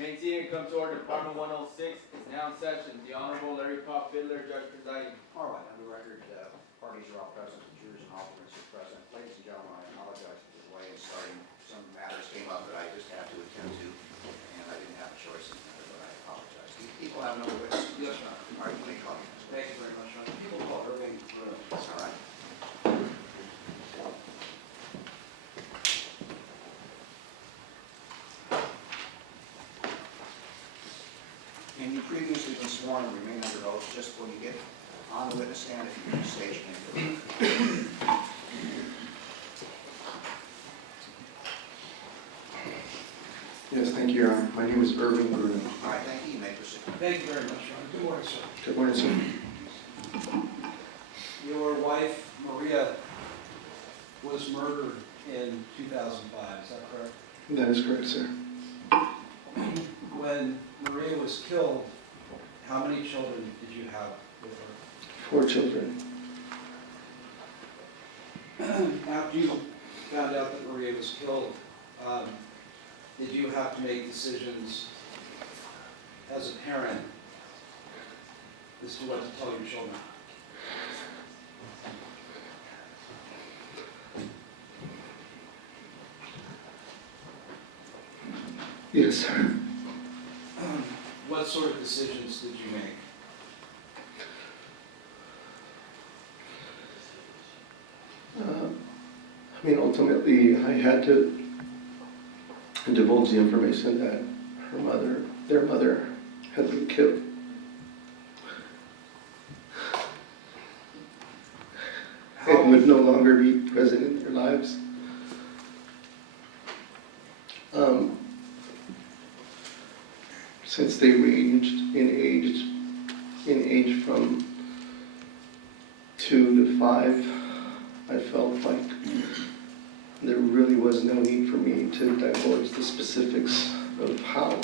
Main come to order. Department 106 is now in session. The Honorable Larry Pop Fiddler, Judge presiding. All right, on the record, parties are all present, the jurors and alternates are present. Ladies and gentlemen, I apologize for the delay in starting. Some matters came up that I just have to attend to, and I didn't have a choice in that, but I apologize. Do people have another witness? Yes, Your Honor. All right, you may call me. Thank you very much, Your Honor. People call Irving Bruno. That's all right. And you previously been sworn and remain under oath. Just when you get on the witness stand, if you can state your name. Yes, thank you, Your Honor. My name is Irving Bruno. All right, thank you. You may proceed. Thank you very much, Your Honor. Good morning, sir. Good morning, sir. Your wife, Maria, was murdered in 2005, is that correct? That is correct, sir. When Maria was killed, how many children did you have with her? 4 children. After you found out that Maria was killed, did you have to make decisions as a parent as to what to tell your children? Yes, sir. What sort of decisions did you make? I mean, ultimately, I had to divulge the information that their mother, had been killed. And would no longer be present in their lives. Since they ranged in age from 2 to 5, I felt like there really was no need for me to divulge the specifics of how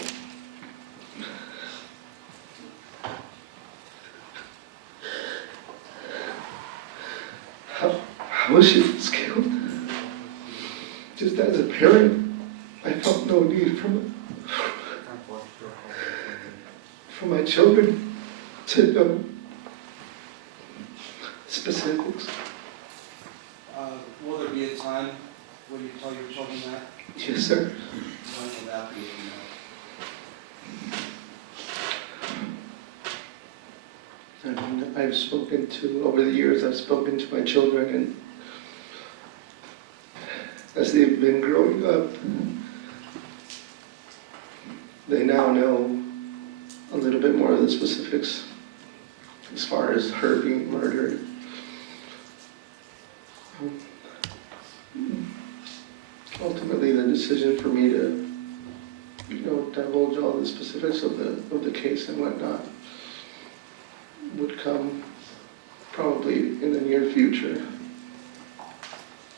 she was killed. Just as a parent, I felt no need for my children to know specifics. Will there be a time when you tell your children that? Yes, sir. When will that be? And I've spoken to, over the years, I've spoken to my children, and as they've been growing up, they now know a little bit more of the specifics as far as her being murdered. Ultimately, the decision for me to, divulge all the specifics of the case and whatnot would come probably in the near future.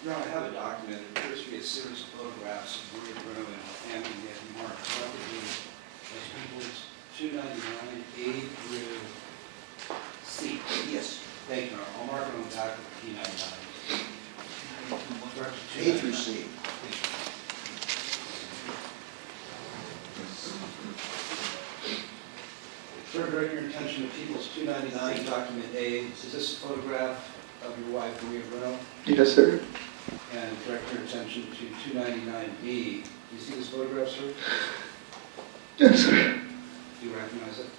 Your Honor, I have a document. It appears to be a series of photographs of Maria Bruno and her family that you marked collectively as equals 299 A through C. Yes. Thank you, Your Honor. I'll mark it on the back of the P99. A through C. Sir, direct your attention to People's 299, Document A. Is this a photograph of your wife, Maria Bruno? Yes, sir. And direct your attention to 299B. Do you see this photograph, sir? Yes, sir. Do you recognize it?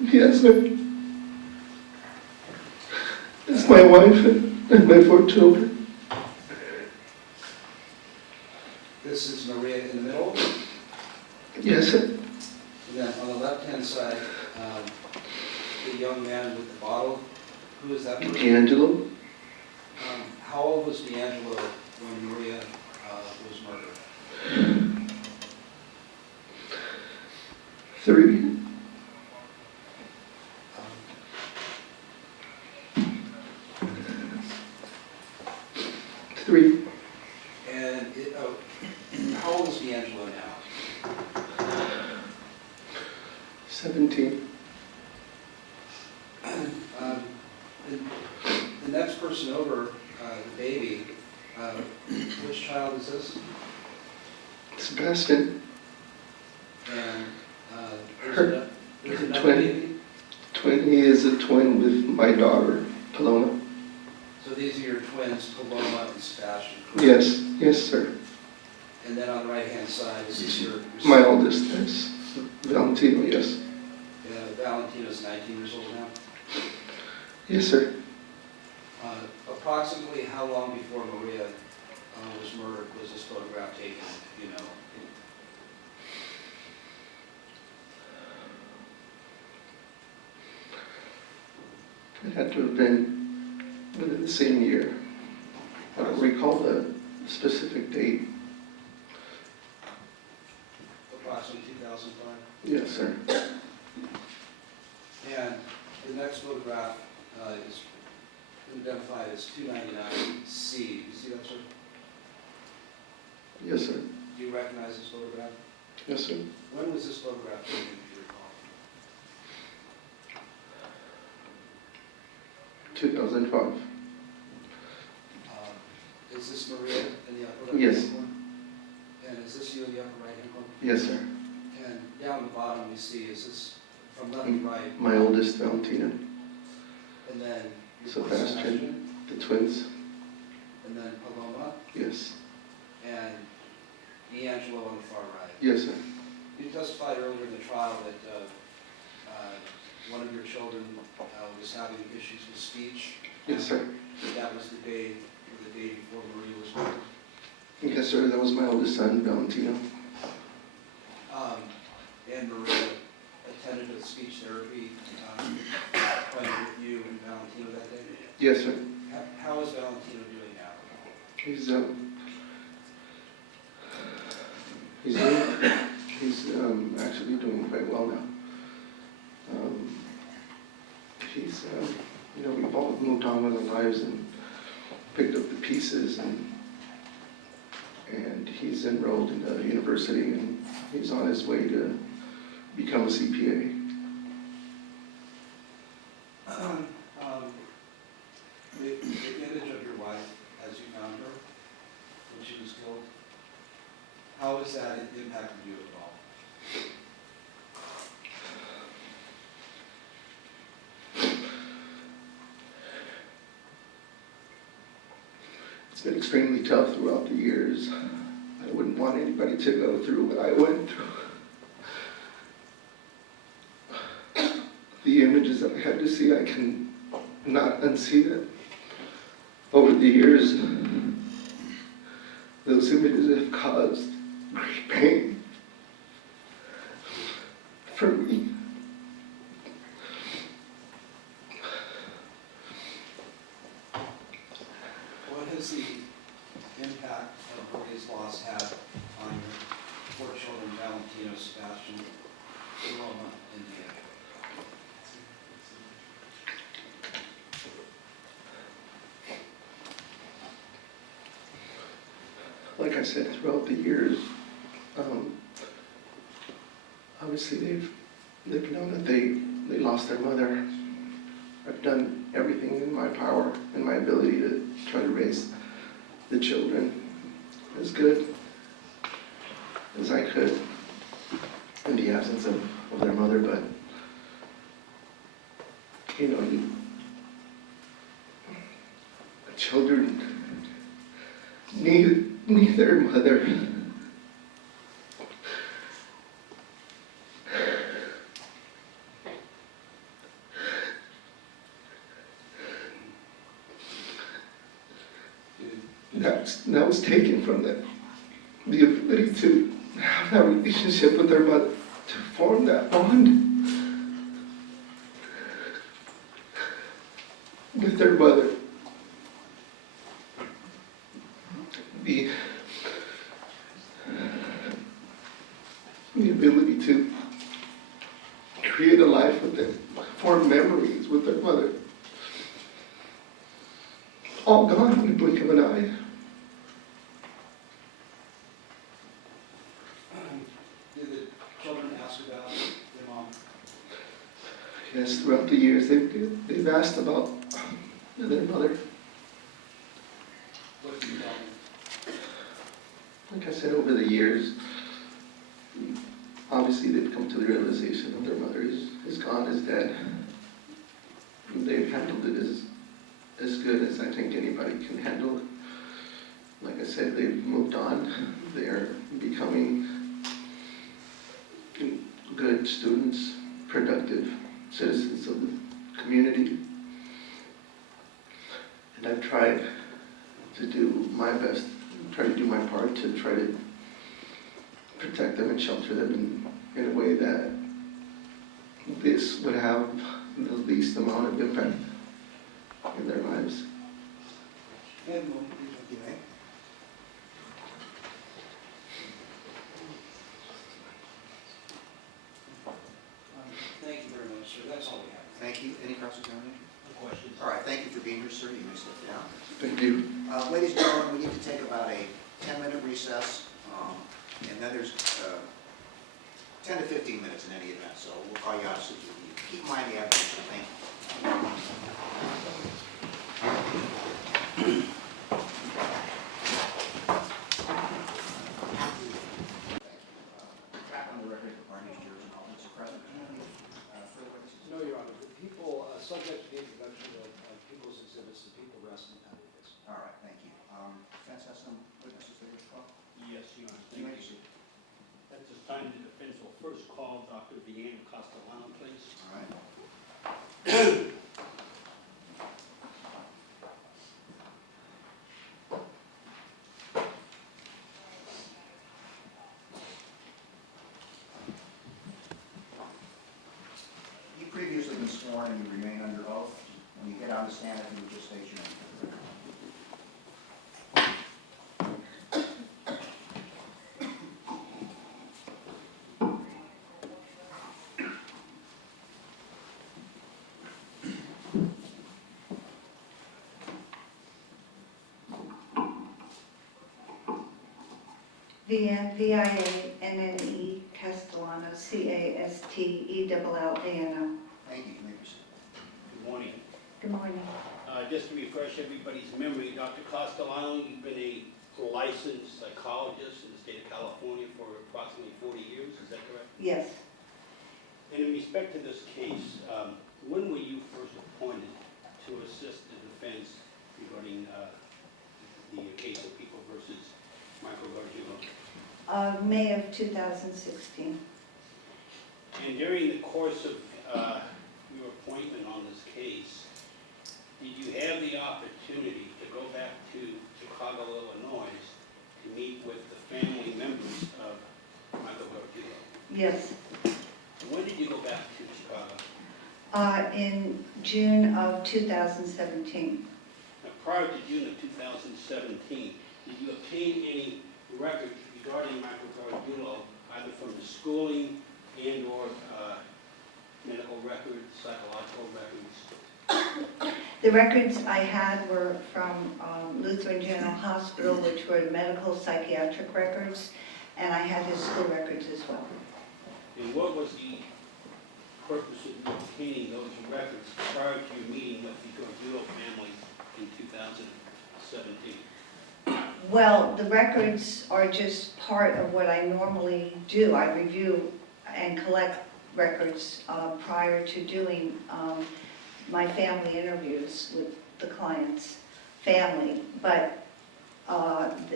Yes, sir. It's my wife and my 4 children. This is Maria in the middle. Yes, sir. And then on the left-hand side, the young man with the bottle. Who is that person? D'Angelo. How old was D'Angelo when Maria was murdered? 3. And how old is D'Angelo now? 17. The next person over, the baby, which child is this? Sebastian, And Her- there's her another twin. baby? he is a twin with my daughter, Paloma. So these are your twins, Paloma and Sebastian, correct? Yes, yes, sir. And then on the right-hand side, is this your My son? oldest is Valentino, yes. Valentino's 19 years old now. Yes, sir. Approximately how long before Maria was murdered was this photograph taken, you know? It had to have been within the same year. I don't recall the specific date. Approximately 2005. Yes, sir. And the next photograph is identified as 299C. You see that, sir? Yes, sir. Do you recognize this photograph? Yes, sir. When was this photograph taken, if you recall? 2005. Is this Maria in the upper right-hand Yes. corner? And is this you in the upper right-hand corner? Yes, sir. And down the bottom we see, is this from left to right? My oldest, Valentino. And then Sebastian. The twins. and then Paloma, Yes. and D'Angelo on the far right. Yes, sir. You testified earlier in the trial that one of your children was having issues with speech. Yes, sir. That was the day before Maria was murdered. Yes, sir. That was my oldest son, Valentino. And Maria attended a speech therapy appointment with you and Valentino that day. Yes, sir. How is Valentino doing now? He's actually doing quite well now. We've all moved on with our lives and picked up the pieces, and he's enrolled in the university, and he's on his way to become a CPA. The image of your wife as you found her when she was killed, how has that impacted you at all? It's been extremely tough throughout the years. I wouldn't want anybody to go through what I went through. The images that I had to see, I can not unsee them. Over the years, those images have caused great pain for me. What has the impact of Maria's loss had on your four children, Valentino, Sebastian, Paloma, and D'Angelo? Like I said, throughout the years, obviously they've known that they lost their mother. I've done everything in my power and my ability to try to raise the children as good as I could in the absence of their mother, but children need their mother. That was taken from them. The ability to have that relationship with their mother, to form that bond with their mother. The ability to create a life with them, form memories with their mother. All gone in the blink of an eye. Did the children ask about their mom? Yes, throughout the years they've asked about their mother. What did you tell them? like I said, over the years, obviously they've come to the realization that their mother is gone, is dead. They've handled it as good as I think anybody can handle it. Like I said, they've moved on. They're becoming good students, productive citizens of the community. And I've tried to do my best, try to do my part to try to protect them and shelter them in a way that this would have the least amount of impact in their lives. Thank you very much, sir. That's all we have. Thank you. Any cross-examination? No questions? All right, thank you for being here, sir. You may sit down. Thank you. Ladies and gentlemen, we need to take about a 10-minute recess, and then there's 10 to 15 minutes in any event, so we'll call you out as soon as we leave. Keep in mind the admonition. Thank you. Back on the record, the parties, jurors, and all those present. Any further witnesses? No, Your Honor. The people, subject to the introduction of people's exhibits, the people rest in happiness. All right, thank you. Defense has some witnesses they wish to call? Yes, Your Honor. You may Thank you. proceed. At this time, the defense will first call Dr. Dianne Castellano, please. All right. You previously been sworn and you remain under oath. When you get on the stand, if you would just state your name. Dianne Castellano, Castellano. Thank you. You may proceed. Good morning. Good morning. Just to refresh everybody's memory, Dr. Castellano, you've been a licensed psychologist in the state of California for approximately 40 years, is that correct? Yes. And in respect to this case, when were you first appointed to assist the defense regarding the case of People versus Michael Gargiulo? May of 2016. And during the course of your appointment on this case, did you have the opportunity to go back to Chicago, Illinois, to meet with the family members of Michael Gargiulo? Yes. When did you go back to Chicago? In June of 2017. Now, prior to June of 2017, did you obtain any records regarding Michael Gargiulo, either from the schooling and or medical records, psychological records? The records I had were from Lutheran General Hospital, which were medical psychiatric records, and I had his school records as well. And what was the purpose of obtaining those records prior to your meeting with the Gargiulo family in 2017? Well, the records are just part of what I normally do. I review and collect records prior to doing my family interviews with the client's family. But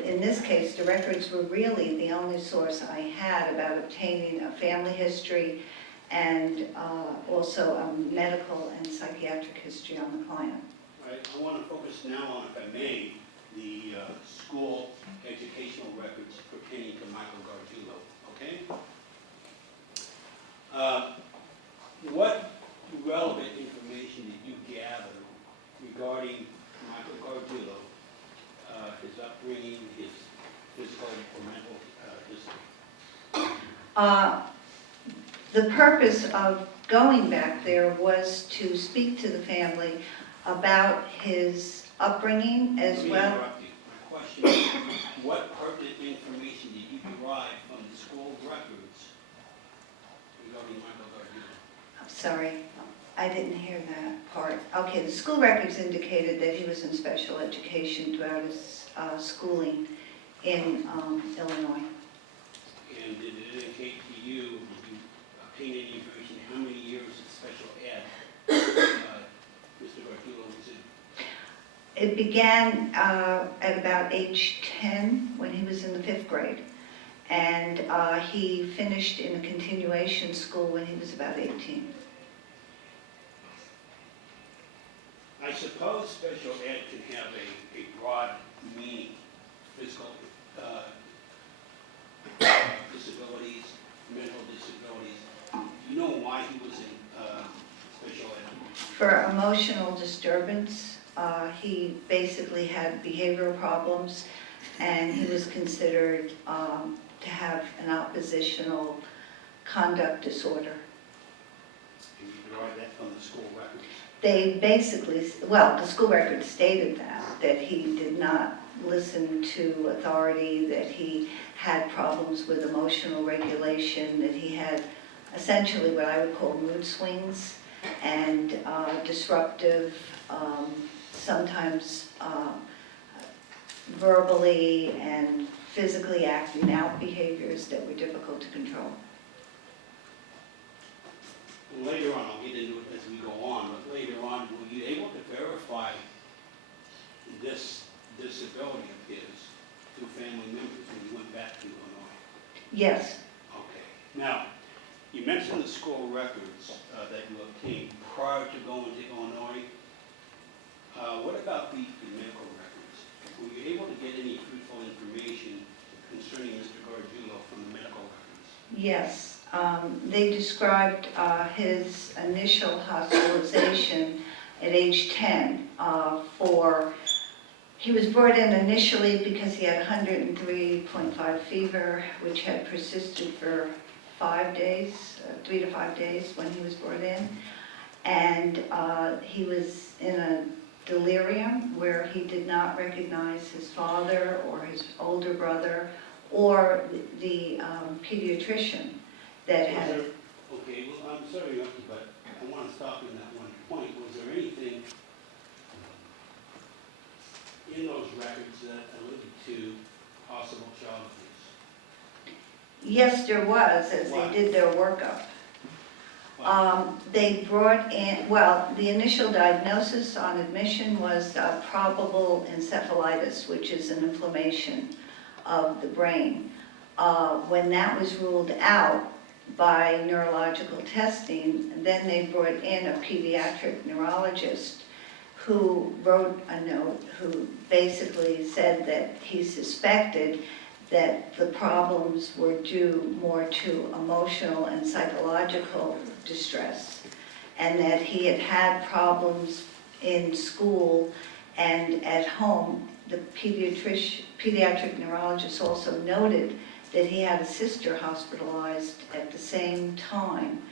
in this case, the records were really the only source I had about obtaining a family history and also a medical and psychiatric history on the client. All right, I want to focus now on, if I may, the school educational records pertaining to Michael Gargiulo, okay? What relevant information did you gather regarding Michael Gargiulo, his upbringing, his physical or mental history? The purpose of going back there was to speak to the family about his upbringing as Let me well. interrupt you. My question is, what pertinent information did you derive from the school records regarding Michael Gargiulo? I'm sorry, I didn't hear that part. Okay, the school records indicated that he was in special education throughout his schooling in Illinois. And did it indicate to you, did you obtain any information, how many years of special ed Mr. Gargiulo was in? It began at about age 10, when he was in the 5th grade. And he finished in a continuation school when he was about 18. I suppose special ed can have a broad meaning, physical disabilities, mental disabilities. Do you know why he was in special ed? For emotional disturbance, he basically had behavioral problems, and he was considered to have an oppositional conduct disorder. Can you derive that from the school records? They basically, well, the school record stated that he did not listen to authority, that he had problems with emotional regulation, that he had essentially what I would call mood swings and disruptive, sometimes verbally and physically acting out behaviors that were difficult to control. Later on, I'll get into it as we go on, but later on, were you able to verify this disability of his to family members when you went back to Illinois? Yes. Okay. Now, you mentioned the school records that you obtained prior to going to Illinois. What about the medical records? Were you able to get any truthful information concerning Mr. Gargiulo from the medical records? Yes. They described his initial hospitalization at age 10 he was brought in initially because he had 103.5 fever, which had persisted for 5 days, 3 to 5 days when he was brought in. And he was in a delirium where he did not recognize his father or his older brother or the pediatrician that had... Okay, well, I'm sorry, but I want to stop you on that one point. Was there anything in those records that alluded to possible child abuse? Yes, there was, as Why? they did their workup. They brought in, well, the initial diagnosis on admission was probable encephalitis, which is an inflammation of the brain. When that was ruled out by neurological testing, then they brought in a pediatric neurologist who wrote a note who basically said that he suspected that the problems were due more to emotional and psychological distress, and that he had had problems in school and at home. The pediatric neurologist also noted that he had a sister hospitalized at the same time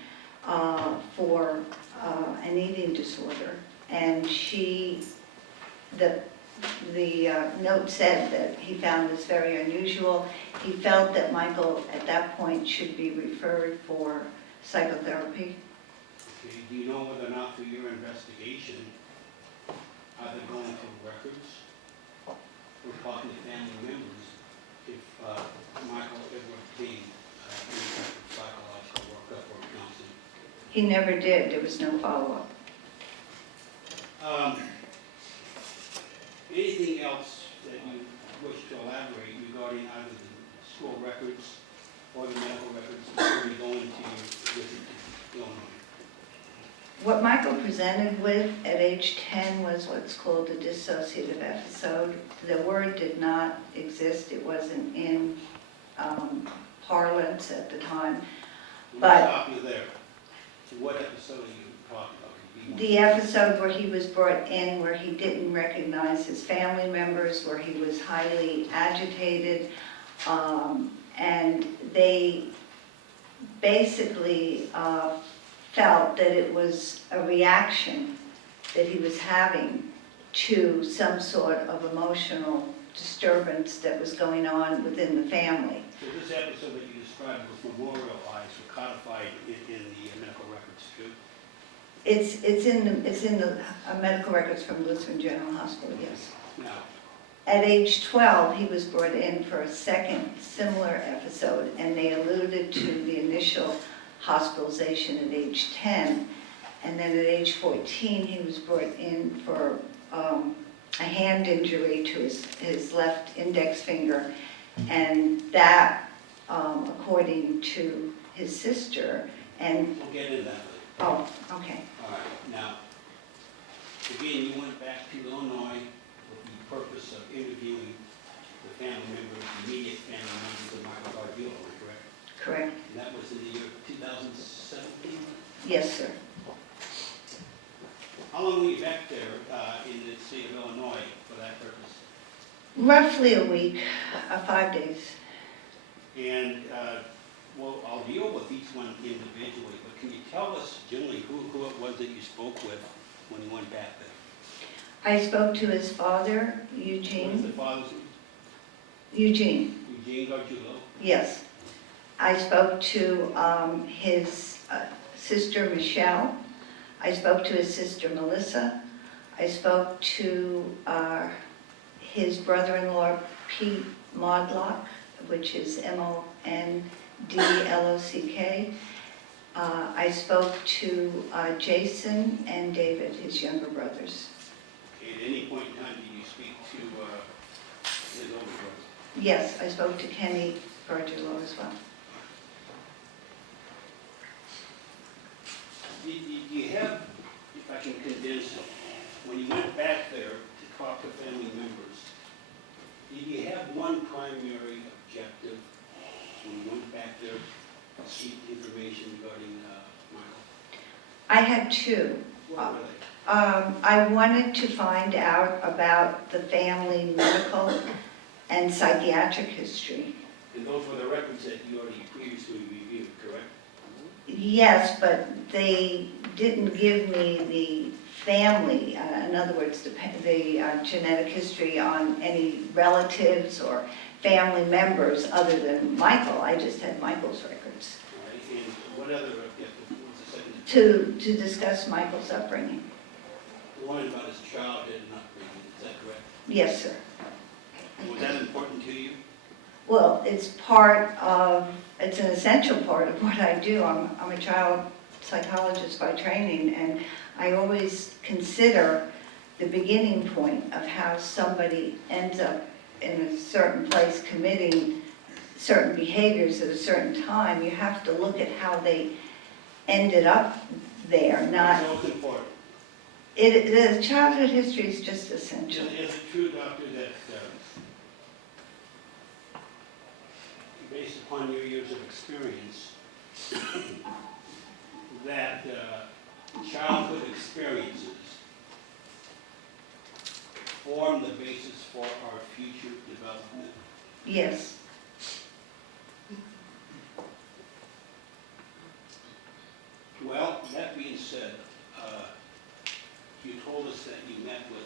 for an eating disorder, and the note said that he found this very unusual. He felt that Michael, at that point, should be referred for psychotherapy. Okay, do you know whether or not through your investigation, either going through records or talking to family members, if Michael ever obtained any type of psychological workup or counseling? He never did. There was no follow-up. Anything else that you wish to elaborate regarding either the school records or the medical records before we go into your visit to Illinois? What Michael presented with at age 10 was what's called a dissociative episode. The word did not exist. It wasn't in parlance at the time. Let me stop you there. What episode are you talking about? The episode where he was brought in, where he didn't recognize his family members, where he was highly agitated, and they basically felt that it was a reaction that he was having to some sort of emotional disturbance that was going on within the family. So this episode that you described was memorialized or codified in the medical records too? It's in the medical records from Lutheran General Hospital, yes. Now, At age 12, he was brought in for a second similar episode, and they alluded to the initial hospitalization at age 10. And then at age 14, he was brought in for a hand injury to his left index finger. And that, according to his sister, and, We'll get into that later. oh, okay. All right, now, again, you went back to Illinois with the purpose of interviewing the family members, the immediate family members of Michael Gargiulo, correct? Correct. And that was in the year 2017? Yes, sir. How long were you back there in the state of Illinois for that purpose? Roughly a week, 5 days. And, well, I'll deal with each one individually, but can you tell us generally who it was that you spoke with when you went back there? I spoke to his father, What is the Eugene. father's name? Eugene, Eugene Gargiulo. yes. I spoke to his sister, Michelle. I spoke to his sister, Melissa. I spoke to his brother-in-law, Pete Modlock, which is Mondlock. I spoke to Jason and David, his younger brothers. Okay, at any point in time, did you speak to his older brother? Yes, I spoke to Kenny Gargiulo as well. Do you have, if I can condense it, when you went back there to talk to family members, did you have one primary objective when you went back there to seek information regarding Michael? I had two. What were they? I wanted to find out about the family medical and psychiatric history. And those were the records that you already previously reviewed, correct? Yes, but they didn't give me the family, in other words, the genetic history on any relatives or family members other than Michael. I just had Michael's records. All right, and what other objective, what was the second? To discuss Michael's upbringing. The one about his childhood and upbringing, is that correct? Yes, sir. And was that important to you? Well, it's an essential part of what I do. I'm a child psychologist by training, and I always consider the beginning point of how somebody ends up in a certain place committing certain behaviors at a certain time. You have to look at how they ended up there, not... It's also important. The childhood history is just essential. Is it true, doctor, that based upon your years of experience, that childhood experiences form the basis for our future development? Yes. Well, that being said, you told us that you met with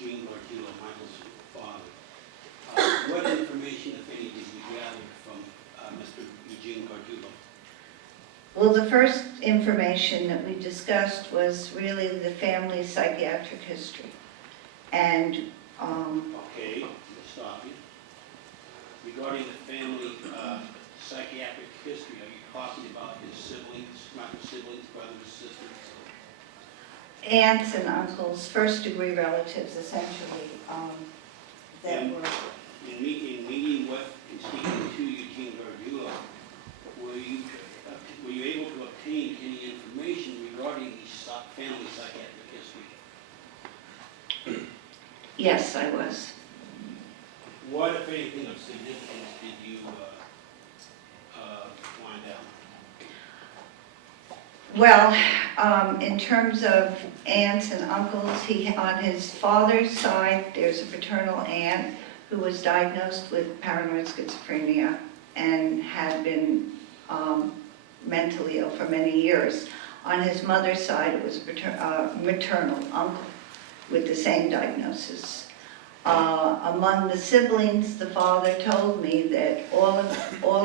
Eugene Gargiulo, Michael's father. What information, if any, did you gather from Mr. Eugene Gargiulo? Well, the first information that we discussed was really the family psychiatric history. And, Okay, we'll stop you. Regarding the family psychiatric history, are you talking about his siblings, Michael's siblings, brothers, sisters? aunts and uncles, first-degree relatives, essentially, that And were... in meeting with and speaking to Eugene Gargiulo, were you able to obtain any information regarding the family psychiatric history? Yes, I was. What, if anything, of significance did you find out? Well, in terms of aunts and uncles, on his father's side, there's a paternal aunt who was diagnosed with paranoid schizophrenia and had been mentally ill for many years. On his mother's side, it was a maternal uncle with the same diagnosis. Among the siblings, the father told me that all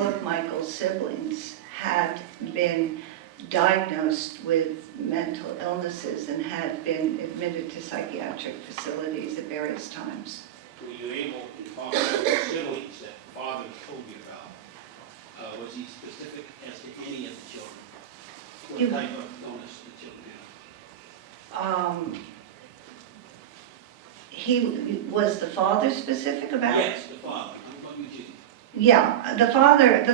of Michael's siblings had been diagnosed with mental illnesses and had been admitted to psychiatric facilities at various times. were you able to talk about the siblings that father told you about? Was he specific as to any of the children? What You- type of illness the children had? He, was the father specific about it? Yes, the father, I'm talking Eugene. Yeah, the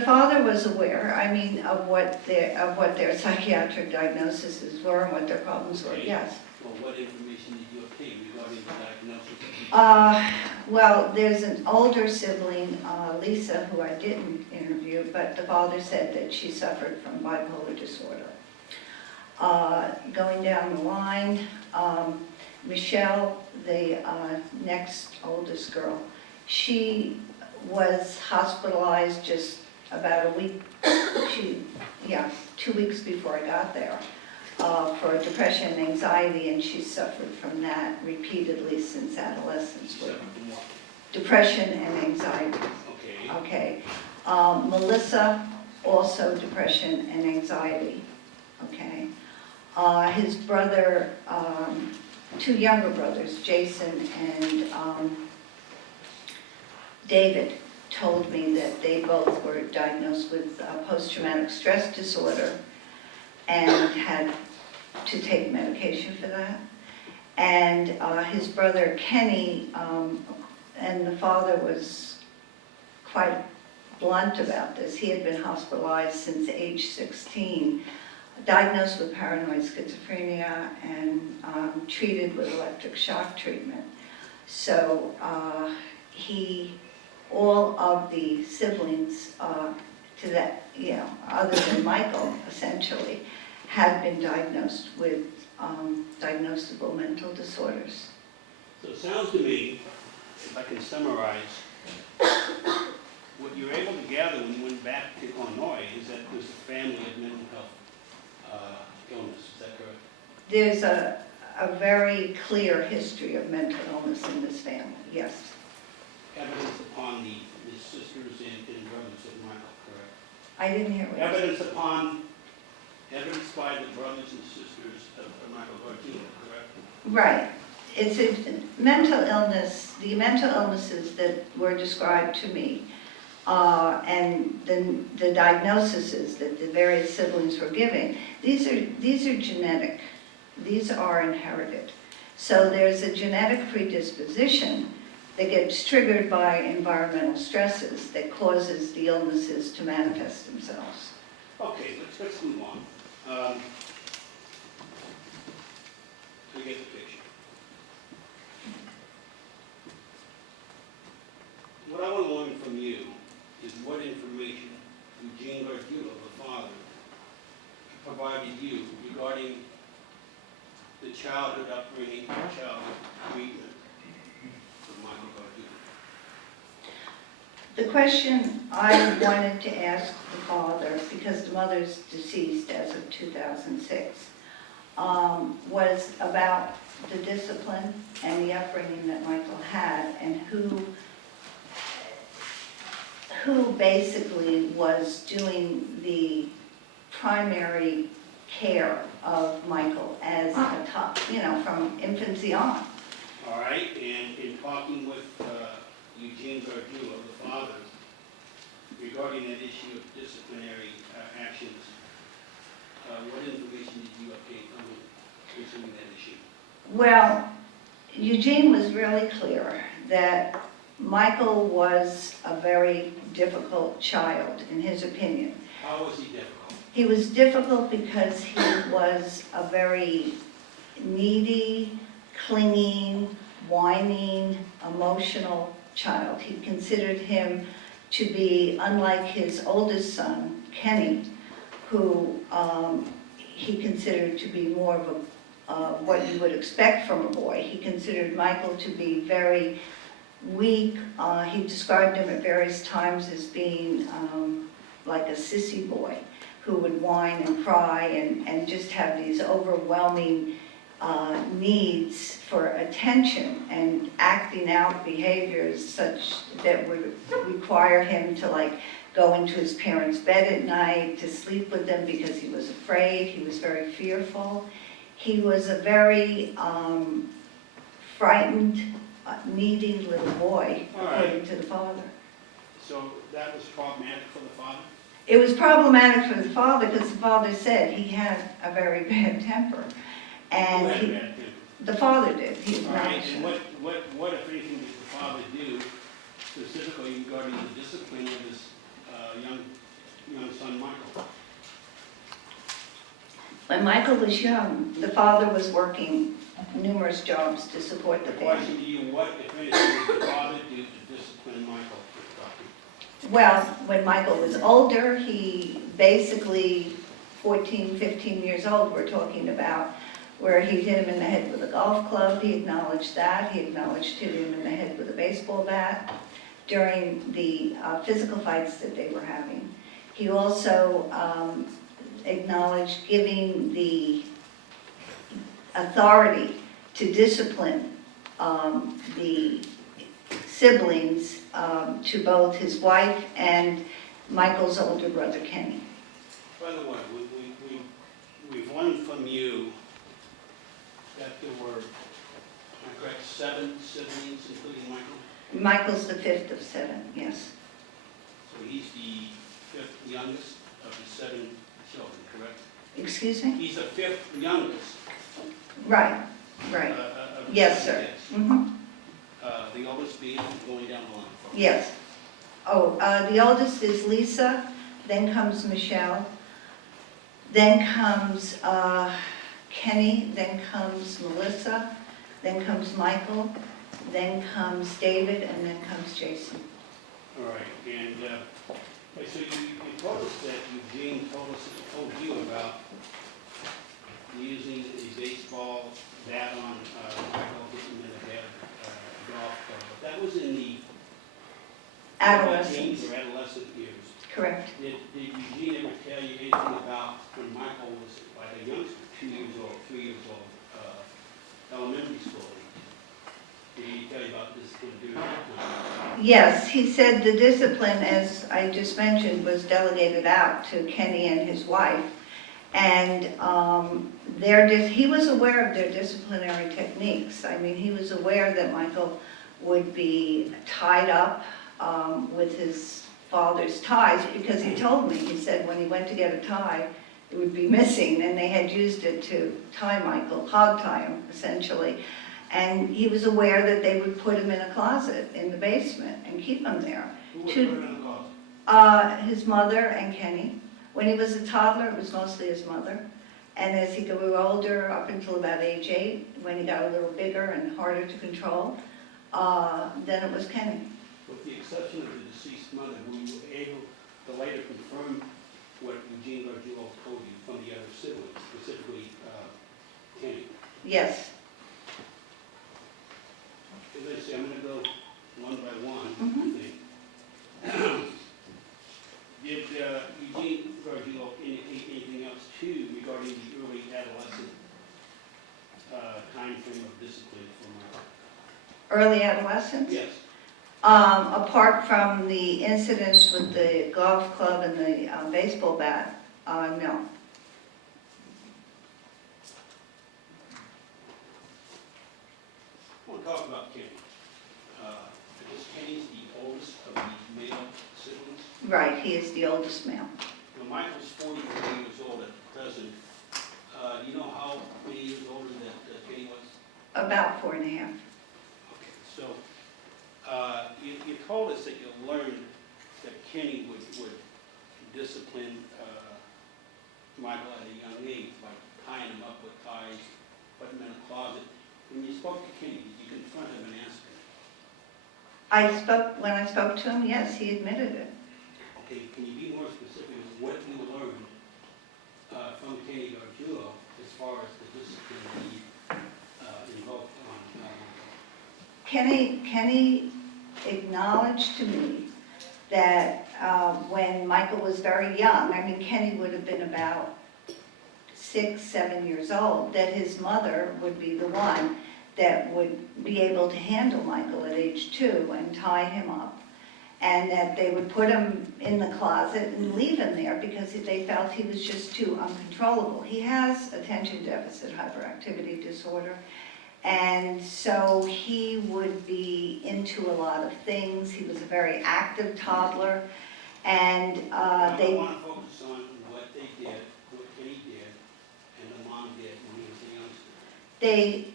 father was aware, I mean, of what their psychiatric diagnoses were and what their problems were, Okay. yes. Well, what information did you obtain regarding the diagnosis? Well, there's an older sibling, Lisa, who I didn't interview, but the father said that she suffered from bipolar disorder. Going down the line, Michelle, the next oldest girl, she was hospitalized just about a week, 2 weeks before I got there, for depression and anxiety, and she suffered from that repeatedly since adolescence. Separate from what? Depression and anxiety, Okay. okay. Melissa, also depression and anxiety, okay. His brother, two younger brothers, Jason and David, told me that they both were diagnosed with post-traumatic stress disorder and had to take medication for that. And his brother Kenny, and the father was quite blunt about this. He had been hospitalized since age 16, diagnosed with paranoid schizophrenia and treated with electric shock treatment. So all of the siblings to that, other than Michael, essentially, had been diagnosed with diagnosable mental disorders. So it sounds to me, if I can summarize, what you were able to gather when you went back to Illinois is that there's a family of mental health illness, is that correct? There's a very clear history of mental illness in this family, yes. Evidence upon the sisters and brothers of Michael, correct? I didn't hear what you said. Evidence by the brothers and sisters of Michael Garcia, correct? Right. It's a mental illness, the mental illnesses that were described to me, and the diagnoses that the various siblings were giving, these are genetic. These are inherited. So there's a genetic predisposition that gets triggered by environmental stresses that causes the illnesses to manifest themselves. Okay, let's move on. We get the picture. What I want to learn from you is what information Eugene Gargiulo, the father, provided you regarding the childhood upbringing, childhood treatment of Michael Gargiulo. The question I wanted to ask the father, because the mother's deceased as of 2006, was about the discipline and the upbringing that Michael had, and who basically was doing the primary care of Michael as a top, from infancy on. All right, and in talking with Eugene Gargiulo, the father, regarding that issue of disciplinary actions, what information did you obtain from him concerning that issue? Well, Eugene was really clear that Michael was a very difficult child, in his opinion. How was he difficult? He was difficult because he was a very needy, clinging, whining, emotional child. He considered him to be, unlike his oldest son, Kenny, who he considered to be more of what you would expect from a boy. He considered Michael to be very weak. He described him at various times as being like a sissy boy who would whine and cry and just have these overwhelming needs for attention and acting out behaviors such that would require him to go into his parents' bed at night, to sleep with them because he was afraid, he was very fearful. He was a very frightened needy little boy, All right. according to the father. So that was problematic for the father? It was problematic for the father because the father said he had a very bad temper. Who And had he, bad temper? the father did, he All right, acknowledged and it. what if anything did the father do specifically regarding the discipline of his young son Michael? When Michael was young, the father was working numerous jobs to support the The family. question to you, what, if anything, did the father do to discipline Michael? Well, when Michael was older, he basically, 14, 15 years old, we're talking about, where he hit him in the head with a golf club. He acknowledged that. He acknowledged hitting him in the head with a baseball bat during the physical fights that they were having. He also acknowledged giving the authority to discipline the siblings to both his wife and Michael's older brother, Kenny. By the way, we've learned from you that there were, am I correct, 7 siblings, including Michael? Michael's the fifth of 7, yes. So he's the 5th youngest of the 7 children, correct? Excuse me? He's the 5th youngest. Right, right. Of the Yes, 7 sir. kids. Mhm. The oldest being going down the line. Yes. Oh, the oldest is Lisa, then comes Michelle, then comes Kenny, then comes Melissa, then comes Michael, then comes David, and then comes Jason. All right, and so you told us that Eugene told you about using a baseball bat on Michael, hitting him in the head, golf club. But that was in the Adolescents, teens or adolescent years. correct. Did Eugene ever tell you anything about when Michael was like a youngster, 2 years old, 3 years old, elementary school age? Did he tell you about discipline during that time? Yes, he said the discipline, as I just mentioned, was delegated out to Kenny and his wife. And he was aware of their disciplinary techniques. I mean, he was aware that Michael would be tied up with his father's ties, because he told me, he said when he went to get a tie, it would be missing, and they had used it to tie Michael, hog tie him, essentially. And he was aware that they would put him in a closet in the basement and keep him there. Who would put him in the closet? His mother and Kenny. When he was a toddler, it was mostly his mother. And as he grew older, up until about age 8, when he got a little bigger and harder to control, then it was Kenny. With the exception of the deceased mother, were you able to later confirm what Eugene Gargiulo told you from the other siblings, specifically Kenny? Yes. As I say, I'm going to go one by one, Mhm. I think. Did Eugene Gargiulo indicate anything else too regarding the early adolescent time frame of discipline for Michael? Early adolescence? Yes. Apart from the incidents with the golf club and the baseball bat, no. I want to talk about Kenny. Because Kenny's the oldest of the male siblings. Right, he is the oldest male. When Michael's 43 years old at the present, do you know how many years older that Kenny was? About 4.5. Okay, so you told us that you learned that Kenny would discipline Michael at a young age by tying him up with ties, putting him in a closet. When you spoke to Kenny, did you confront him and ask him? When I spoke to him, yes, he admitted it. Okay, can you be more specific of what you learned from Kenny Gargiulo as far as the discipline he invoked on Kenny acknowledged to me that when Michael was very young, I mean, Kenny would have been about 6, 7 years old, that his mother would be the one that would be able to handle Michael at age 2 and tie him up. And that they would put him in the closet and leave him there because they felt he was just too uncontrollable. He has attention deficit hyperactivity disorder, And so he would be into a lot of things. He was a very active toddler. And I they, want to focus on what they did, what Kenny did, and the mom did when he was a youngster. they,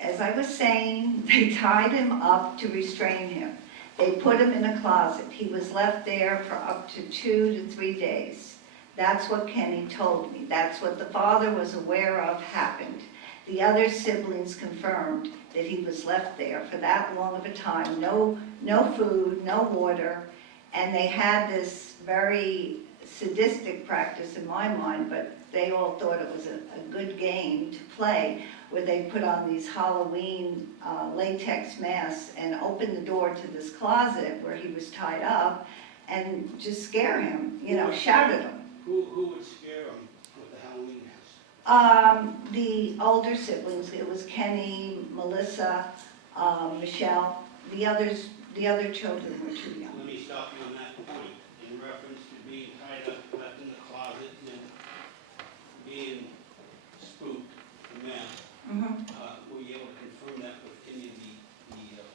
as I was saying, they tied him up to restrain him. They put him in a closet. He was left there for up to 2 to 3 days. That's what Kenny told me. That's what the father was aware of happened. The other siblings confirmed that he was left there for that long of a time. No food, no water, and they had this very sadistic practice in my mind, but they all thought it was a good game to play, where they put on these Halloween latex masks and open the door to this closet where he was tied up and just scare him, shout at him. Who would scare him with the Halloween mask? The older siblings, it was Kenny, Melissa, Michelle. The other children were too young. Let me stop you on that point. In reference to being tied up, left in the closet, and being spooked, the mask, were you able to confirm that with any of the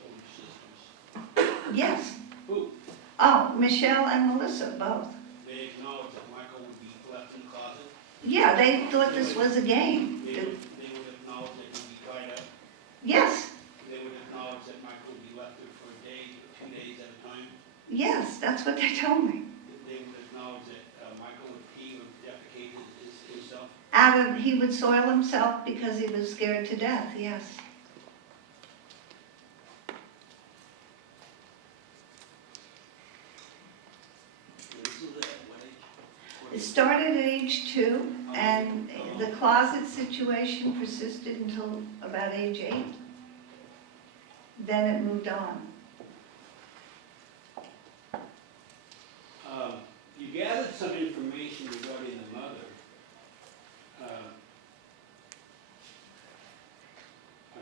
older sisters? Yes. Who? Oh, Michelle and Melissa, both. They acknowledged that Michael would be left in the closet? Yeah, they thought this was a game. They would acknowledge that he'd be tied up? Yes, They would acknowledge that Michael would be left there for a day, 2 days at a time? yes, that's what they told me. They would acknowledge that Michael would pee or defecate himself? He would soil himself because he was scared to death, yes. This is at what age? It started at age 2, and the closet situation persisted until about age 8. Then it moved on. You gathered some information regarding the mother. I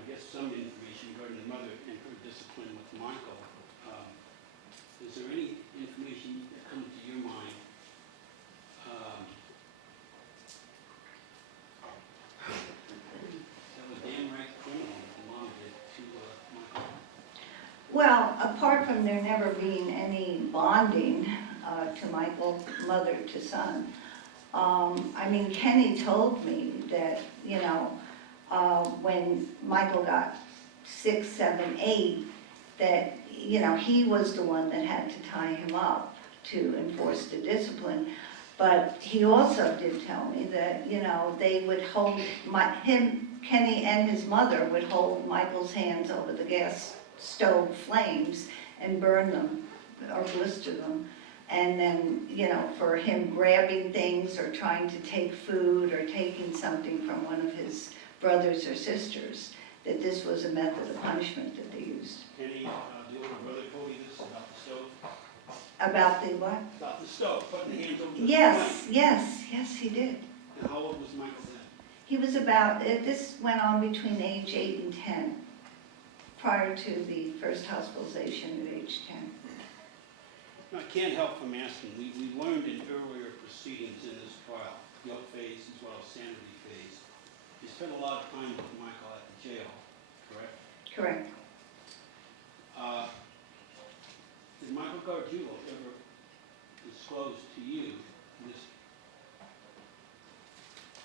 guess some information regarding the mother and her discipline with Michael. Is there any information that comes to your mind that was damn right criminal that the mom did to Michael? Well, apart from there never being any bonding to Michael, mother to son, Kenny told me that, when Michael got 6, 7, 8, that, he was the one that had to tie him up to enforce the discipline. But he also did tell me that, they would hold, Kenny and his mother would hold Michael's hands over the gas stove flames and burn them or blister them. And then, for him grabbing things or trying to take food or taking something from one of his brothers or sisters, that this was a method of punishment that they used. Kenny, the older brother told you this about the stove? About the what? About the stove, putting the hands over the flame. Yes, he did. And how old was Michael then? He was about, this went on between age 8 and 10, prior to the first hospitalization at age 10. I can't help from asking, we learned in earlier proceedings in this trial, guilt phase as well as sanity phase, you spent a lot of time with Michael at the jail, correct? Correct. Did Michael Gargiulo ever disclose to you this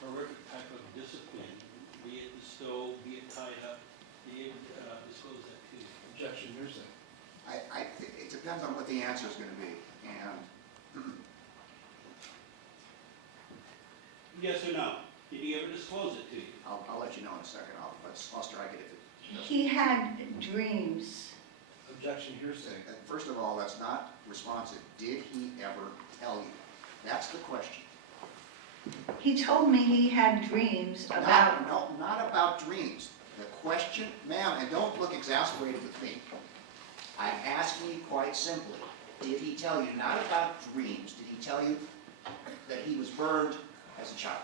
horrific type of discipline, be it the stove, be it tied up, did he ever disclose that to you? Objection, hearsay. It depends on what the answer is going to be, and Yes or no? Did he ever disclose it to you? I'll let you know in a second. I'll strike it if it doesn't. He had dreams. Objection, hearsay. First of all, that's not responsive. Did he ever tell you? That's the question. He told me he had dreams about... Not about dreams. The question, ma'am, and don't look exasperated with me. I'm asking you quite simply, did he tell you, not about dreams, did he tell you that he was burned as a child?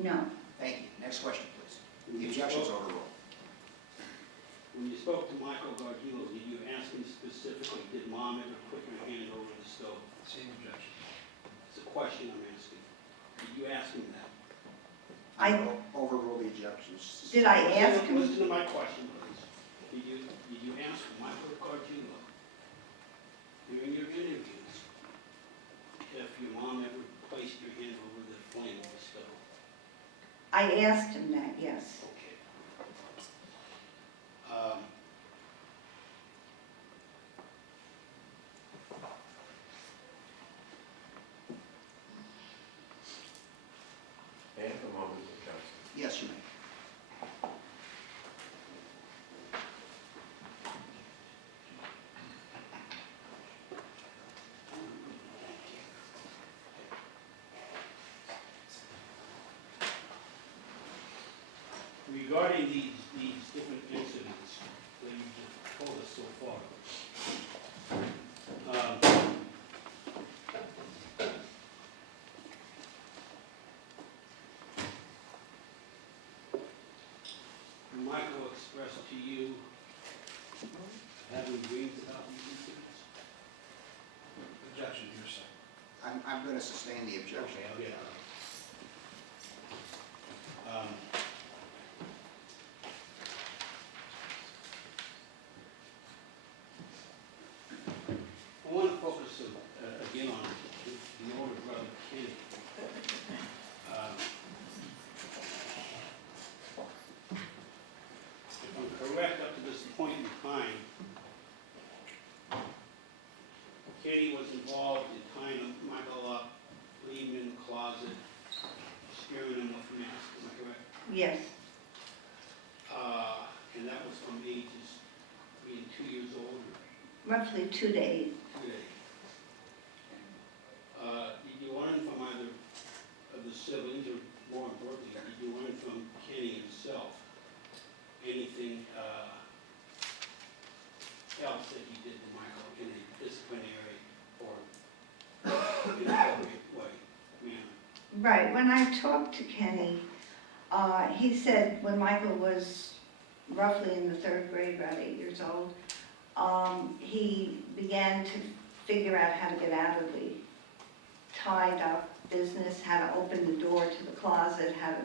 No. Thank you. Next question, please. The objection's overruled. When you spoke to Michael Gargiulo, did you ask him specifically, did mom ever put her hand over the stove? Same objection. It's a question I'm asking. Did you ask him that? I Overrule the objection. objections. Did I ask him? Listen to my question, please. Did you ask Michael Cardillo during your interviews if your mom ever placed your hand over the flame of the stove? I asked him that, yes. Okay. And a moment of counsel. Yes, you may. Regarding these different incidents that you just told us so far, Michael expressed to you having dreams about these incidents? Objection, hearsay. I'm going to sustain the objection. Okay. I want to focus again on the older brother, Kenny. If I'm correct, up to this point in time, Kenny was involved in tying Michael up, leaving him in the closet, scaring him with masks, am I correct? Yes, And that was from ages being 2 years old, roughly 2 to 8. today. Did you learn from either of the siblings, or more importantly, did you learn from Kenny himself anything else that he did to Michael in a disciplinary or inappropriate way, manner? Right, when I talked to Kenny, he said when Michael was roughly in the 3rd grade, about 8 years old, he began to figure out how to get out of the tied up business, how to open the door to the closet, how to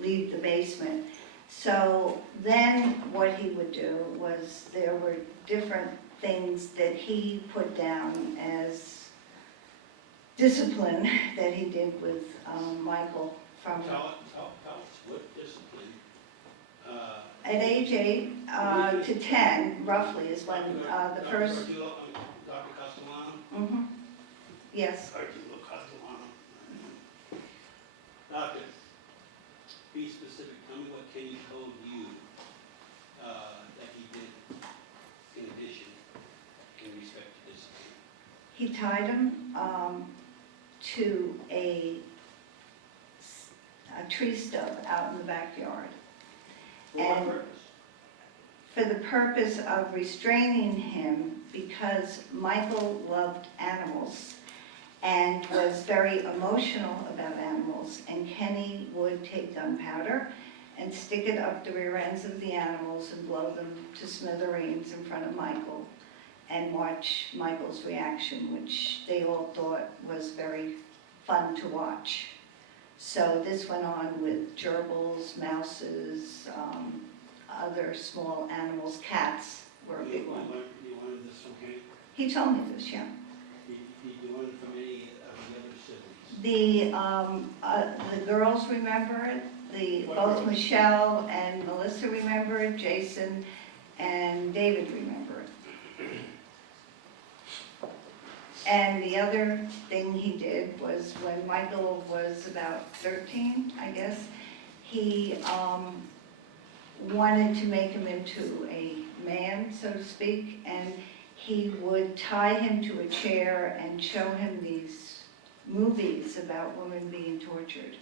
leave the basement. So then what he would do was, there were different things that he put down as discipline that he did with Michael from, Tell us what discipline. at age 8 to 10, roughly, is when the first, Dr. Castellano? mhm, yes. Cardillo Castellano. Doctor, be specific, tell me what Kenny told you that he did in addition in respect to discipline. He tied him to a tree stub out in the backyard. For what And purpose? for the purpose of restraining him, because Michael loved animals and was very emotional about animals, and Kenny would take gunpowder and stick it up the rear ends of the animals and blow them to smithereens in front of Michael and watch Michael's reaction, which they all thought was very fun to watch. So this went on with gerbils, mouses, other small animals. Cats were a big one. You learned this from Kenny? He told me this, yeah. Did you learn from any of the other siblings? The girls remember it. What Both girls? Michelle and Melissa remember it. Jason and David remember it. And the other thing he did was, when Michael was about 13, I guess, he wanted to make him into a man, so to speak, and he would tie him to a chair and show him these movies about women being tortured.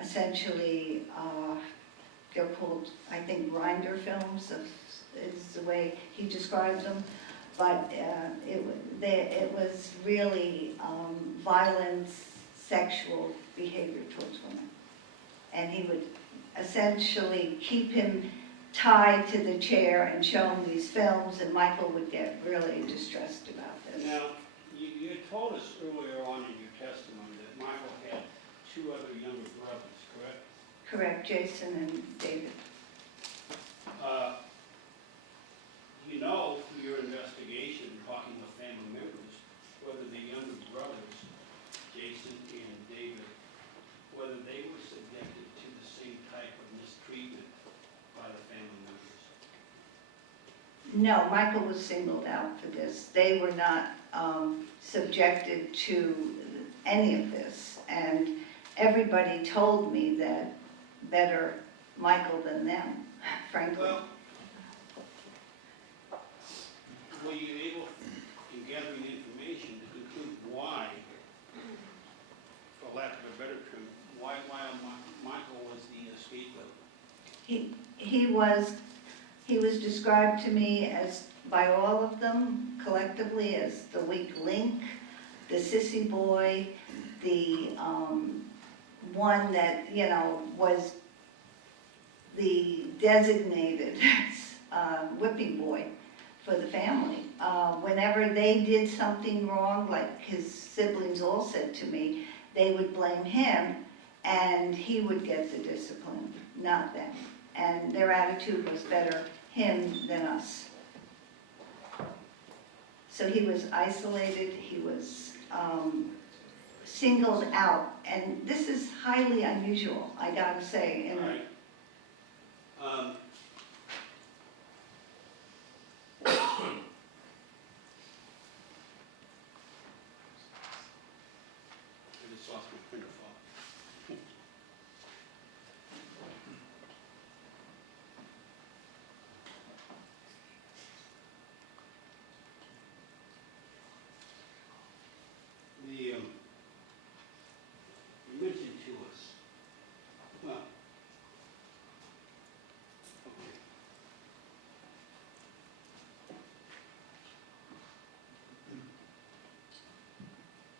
Essentially, they're called, I think, grinder films, is the way he described them. But it was really violent sexual behavior towards women. And he would essentially keep him tied to the chair and show him these films, and Michael would get really distressed about this. Now, you told us earlier on in your testimony that Michael had 2 other younger brothers, correct? Correct, Jason and David. You know, through your investigation, talking to family members, whether the younger brothers, Jason and David, whether they were subjected to the same type of mistreatment by the family members? No, Michael was singled out for this. They were not subjected to any of this. And everybody told me that better Michael than them, frankly. Well, were you able, in gathering information, to conclude why, for lack of a better term, why Michael was the scapegoat? He was described to me as, by all of them collectively, as the weak link, the sissy boy, the one that, you know, was the designated whipping boy for the family. Whenever they did something wrong, like his siblings all said to me, they would blame him and he would get the discipline, not them. And their attitude was better him than us. So he was isolated, he was singled out, and this is highly unusual, I gotta say. All right. I just lost my printer file. You mentioned to us, well, okay.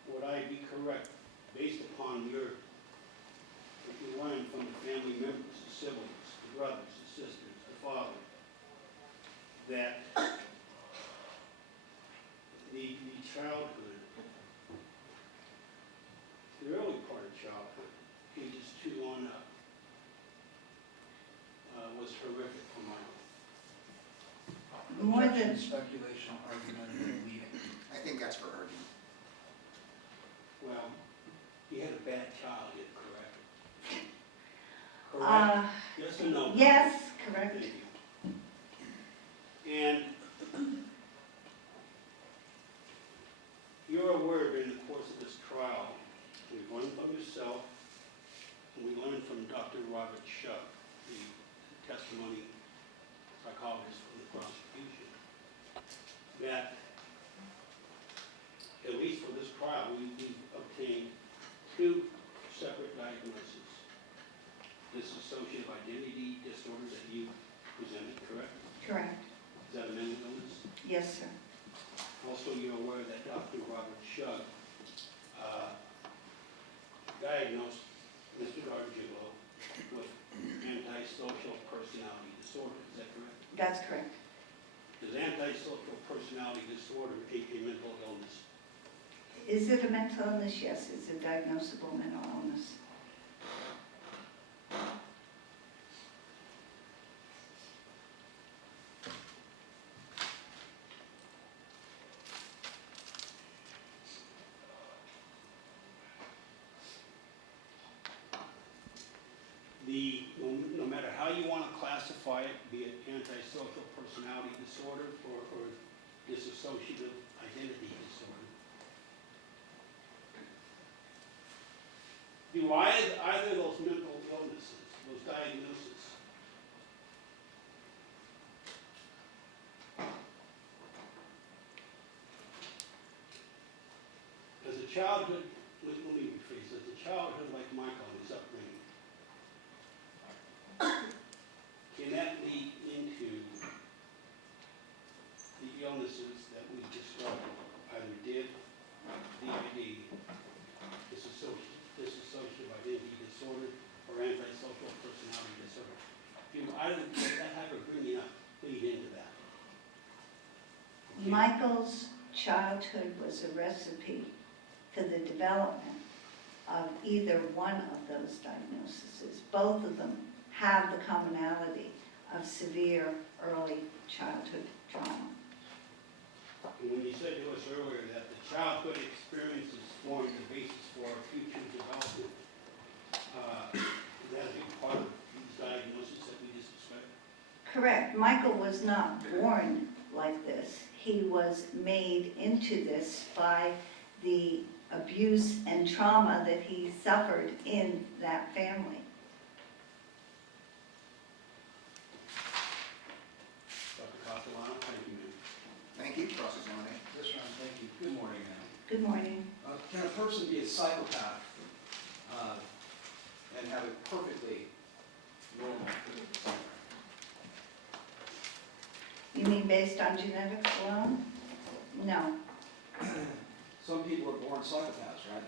Would I be correct, based upon what you learned from the family members, the siblings, the brothers, the sisters, the father, that the childhood, the early part of childhood, ages 2 on up, was horrific for Michael? More than, Objection, speculation, argument, and leading. I think that's for argument. Well, he had a bad childhood, correct? Correct? Yes or no? yes, correct. Thank you. And you're aware during the course of this trial, we've learned from yourself, and we learned from Dr. Robert Shuck, the testimony psychologist from the prosecution, that at least for this trial, we've obtained 2 separate diagnoses. Dissociative identity disorder that you presented, correct? Correct, Is that a mental illness? yes, sir. Also, you're aware that Dr. Robert Shug diagnosed Mr. D'Argilo with antisocial personality disorder. Is that correct? That's correct. Is antisocial personality disorder a mental illness? Is it a mental illness? Yes, it's a diagnosable mental illness. No matter how you want to classify it, be it antisocial personality disorder or dissociative identity disorder, do either of those mental illnesses, those diagnoses, as a childhood, let me rephrase, as a childhood like Michael and his upbringing, can that lead into the illnesses that we described, either DID, DID, dissociative identity disorder, or antisocial personality disorder? Do either that type of bringing up lead into that? Michael's childhood was a recipe for the development of either one of those diagnoses. Both of them have the commonality of severe early childhood trauma. When you said to us earlier that the childhood experiences form the basis for future development, is that a big part of these diagnoses that we just described? Correct. Michael was not born like this. He was made into this by the abuse and trauma that he suffered in that family. Dr. Castellano, thank you, ma'am. Thank you, cross-examination. Yes, Your Honor, thank you. Good morning, ma'am. Good morning. Can a person be a psychopath and have it perfectly normal? You mean based on genetics alone? No. Some people are born psychopaths, right?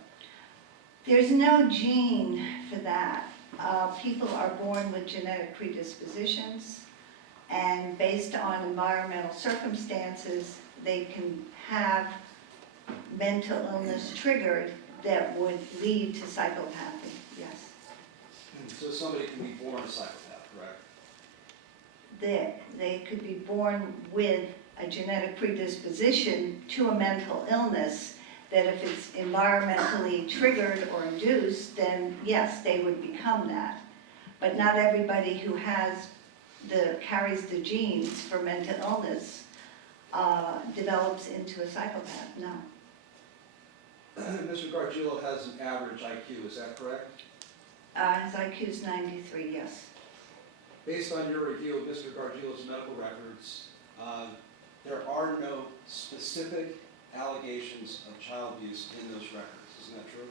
There's no gene for that. People are born with genetic predispositions, and based on environmental circumstances, they can have mental illness triggered that would lead to psychopathy, yes. So somebody can be born a psychopath, correct? They could be born with a genetic predisposition to a mental illness that if it's environmentally triggered or induced, then yes, they would become that. But not everybody who carries the genes for mental illness develops into a psychopath, no. Mr. Gargiulo has an average IQ, is that correct? His IQ is 93, yes. Based on your review of Mr. Gargiulo's medical records, there are no specific allegations of child abuse in those records, isn't that true?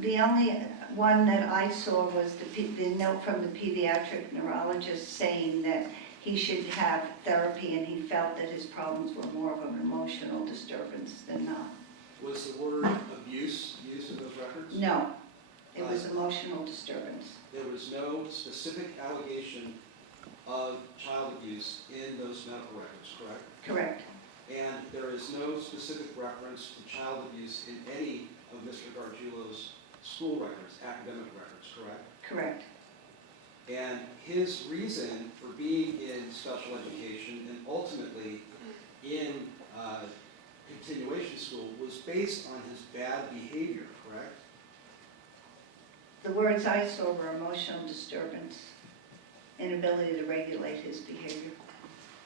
The only one that I saw was the note from the pediatric neurologist saying that he should have therapy, and he felt that his problems were more of an emotional disturbance than not. Was the word abuse used in those records? No, it was emotional disturbance. There was no specific allegation of child abuse in those medical records, correct? Correct. And there is no specific reference to child abuse in any of Mr. Gargiulo's school records, academic records, correct? Correct. And his reason for being in special education and ultimately in continuation school was based on his bad behavior, correct? The words I saw were emotional disturbance, inability to regulate his behavior.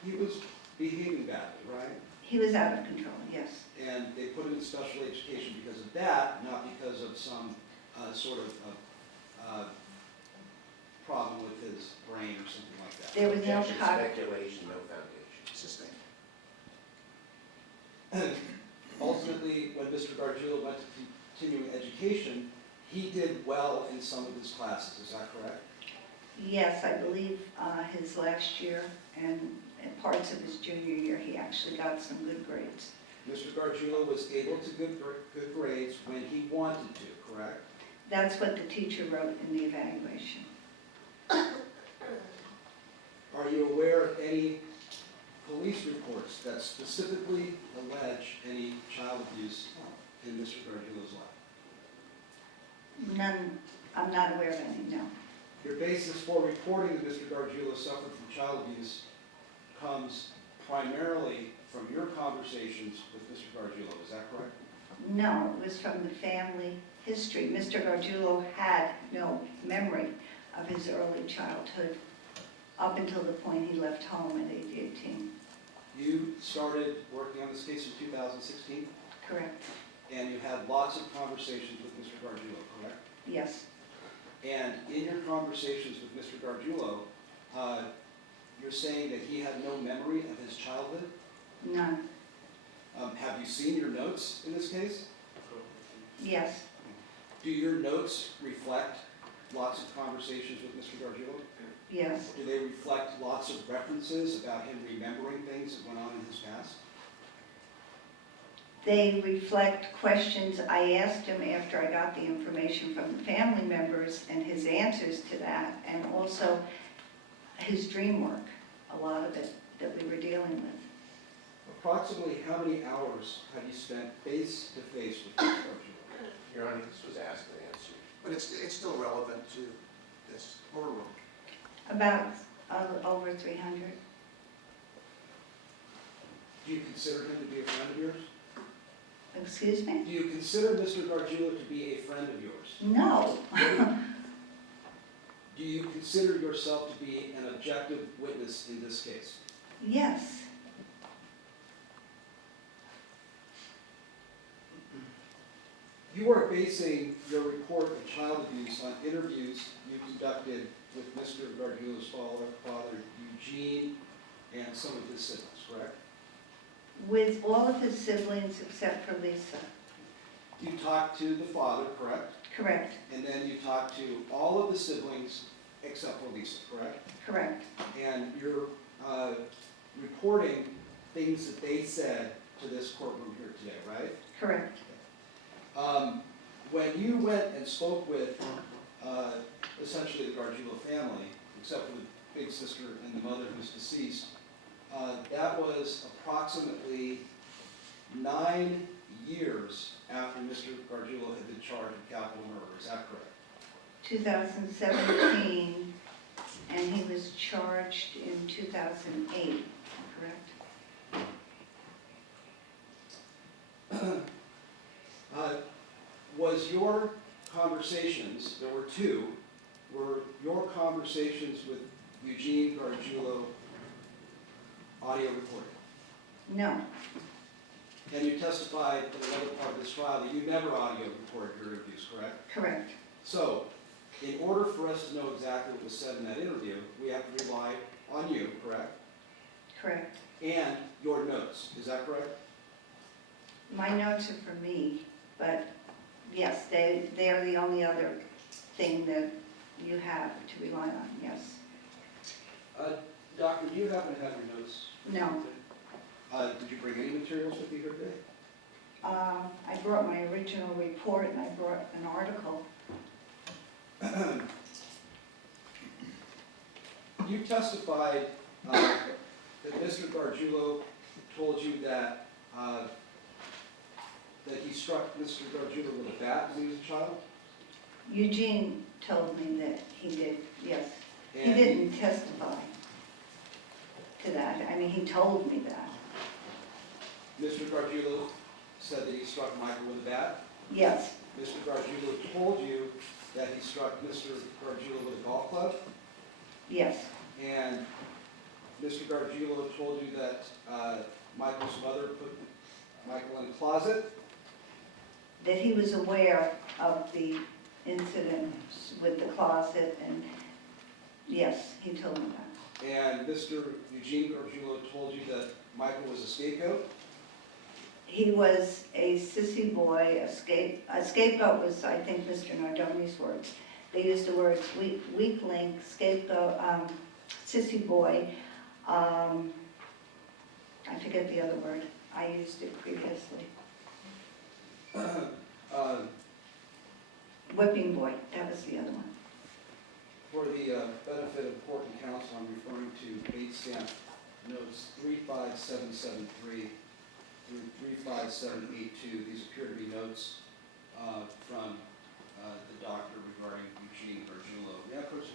He was behaving badly, right? He was out of control, yes. And they put him in special education because of that, not because of some sort of problem with his brain or something like that. There was no Objection, cognitive. speculation, no foundation. Sustained. Ultimately, when Mr. Gargiulo went to continuing education, he did well in some of his classes, is that correct? Yes, I believe his last year and parts of his junior year, he actually got some good grades. Mr. Gargiulo was able to get good grades when he wanted to, correct? That's what the teacher wrote in the evaluation. Are you aware of any police reports that specifically allege any child abuse in Mr. Gargiulo's life? None, I'm not aware of any, no. Your basis for reporting that Mr. Gargiulo suffered from child abuse comes primarily from your conversations with Mr. Gargiulo, is that correct? No, it was from the family history. Mr. Gargiulo had no memory of his early childhood up until the point he left home at age 18. You started working on this case in 2016, Correct. and you had lots of conversations with Mr. Gargiulo, correct? Yes. And in your conversations with Mr. Gargiulo, you're saying that he had no memory of his childhood? None. Have you seen your notes in this case? Yes. Do your notes reflect lots of conversations with Mr. Gargiulo? Yes. Do they reflect lots of references about him remembering things that went on in his past? They reflect questions I asked him after I got the information from the family members and his answers to that, and also his dream work, a lot of it that we were dealing with. Approximately how many hours have you spent face-to-face with Mr. Gargiulo? Your Honor, this was asked and answered. But it's still relevant to this courtroom. About over 300. Do you consider him to be a friend of yours? Excuse me? Do you consider Mr. Gargiulo to be a friend of yours? No. Do you consider yourself to be an objective witness in this case? Yes. You are basing your report of child abuse on interviews you conducted with Mr. Gargiulo's father, Eugene, and some of his siblings, correct? With all of his siblings except for Lisa. You talked to the father, correct? Correct. And then you talked to all of the siblings except for Lisa, correct? Correct. And you're reporting things that they said to this courtroom here today, right? Correct. When you went and spoke with essentially the Gargiulo family, except for the big sister and the mother who's deceased, that was approximately 9 years after Mr. Gargiulo had been charged with capital murder. Is that correct? 2017, and he was charged in 2008, correct? Was your conversations, there were two, were your conversations with Eugene Gargiulo audio recorded? No. And you testified in another part of this trial that you never audio recorded your interviews, correct? Correct. So, in order for us to know exactly what was said in that interview, we have to rely on you, correct? Correct. And your notes, is that correct? My notes are for me, but yes, they are the only other thing that you have to rely on, yes. Doctor, do you happen to have your notes? No. Did you bring any materials with you here today? I brought my original report and I brought an article. You testified that Mr. Gargiulo told you that that he struck Mr. Gargiulo with a bat when he was a child? Eugene told me that he did, yes. He And didn't testify to that. I mean, he told me that. Mr. Gargiulo said that he struck Michael with a bat? Yes, Mr. Gargiulo told you that he struck Mr. Gargiulo with a golf club? yes, And Mr. Gargiulo told you that Michael's mother put Michael in a closet? that he was aware of the incident with the closet, and yes, he told me that. And Mr. Eugene Gargiulo told you that Michael was a scapegoat? He was a sissy boy, a scapegoat was, I think, Mr. Nardoni's words. They used the words weak link, scapegoat, sissy boy, I forget the other word. I used it previously. Whipping boy, that was the other one. For the benefit of court and counsel, I'm referring to date stamp notes 35773 through 35782. These appear to be notes from the doctor regarding Eugene Gargiulo. Yeah, Coach,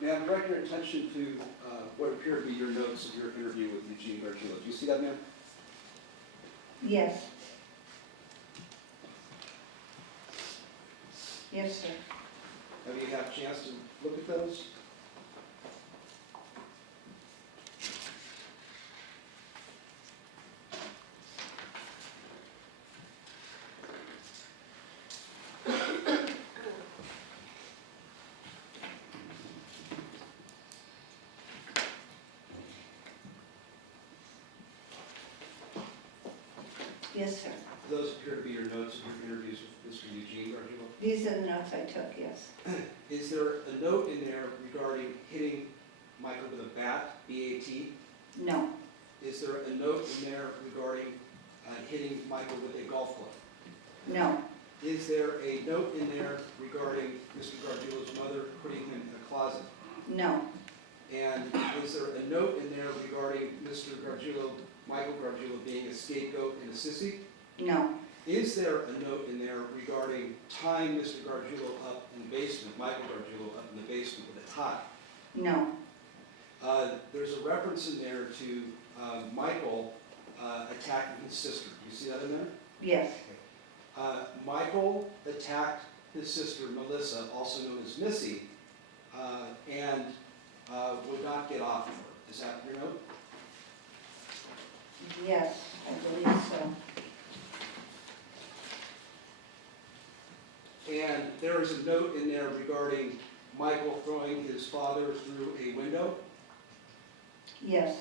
ma'am, direct your attention to what appear to be your notes of your interview with Eugene Gargiulo. Do you see that, ma'am? Yes. Yes, sir. Have you had a chance to look at those? Yes, sir. Those appear to be your notes of your interviews with Mr. Eugene Gargiulo. These are the notes I took, yes. Is there a note in there regarding hitting Michael with a bat, B-A-T? No, Is there a note in there regarding hitting Michael with a golf club? no, Is there a note in there regarding Mr. Gargiulo's mother putting him in a closet? no, And is there a note in there regarding Mr. Gargiulo, Michael Gargiulo being a scapegoat and a sissy? no, is there a note in there regarding tying Mr. Gargiulo up in the basement, Michael Gargiulo up in the basement with a tie? No, There's a reference in there to Michael attacking his sister. Do you see that in there? yes, Michael attacked his sister Melissa, also known as Missy, and would not get off of her. Is that your note? yes, I believe so. And there is a note in there regarding Michael throwing his father through a window. Yes,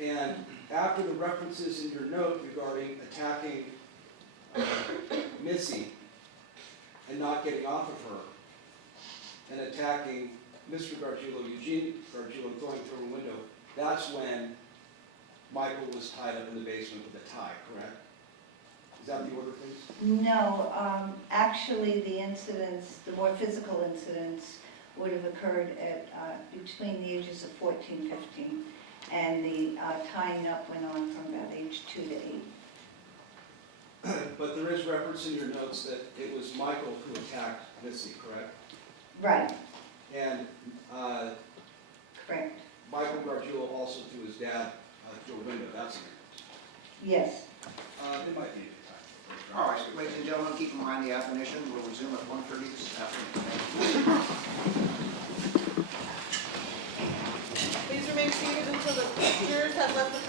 And after the references in your note regarding attacking Missy and not getting off of her, and attacking Mr. Gargiulo, Eugene Gargiulo, throwing through a window, that's when Michael was tied up in the basement with a tie, correct? Is that the order of things? no, actually, the incidents, the more physical incidents would have occurred at, between the ages of 14, 15, and the tying up went on from about age 2 to 8. But there is reference in your notes that it was Michael who attacked Missy, correct? Right, And correct, Michael Gargiulo also threw his dad through a window, that's it. yes. It might be a good time. All right, ladies and gentlemen, keep in mind the admonition. We'll resume at 1:30 this afternoon. Please remain seated until the jurors have left the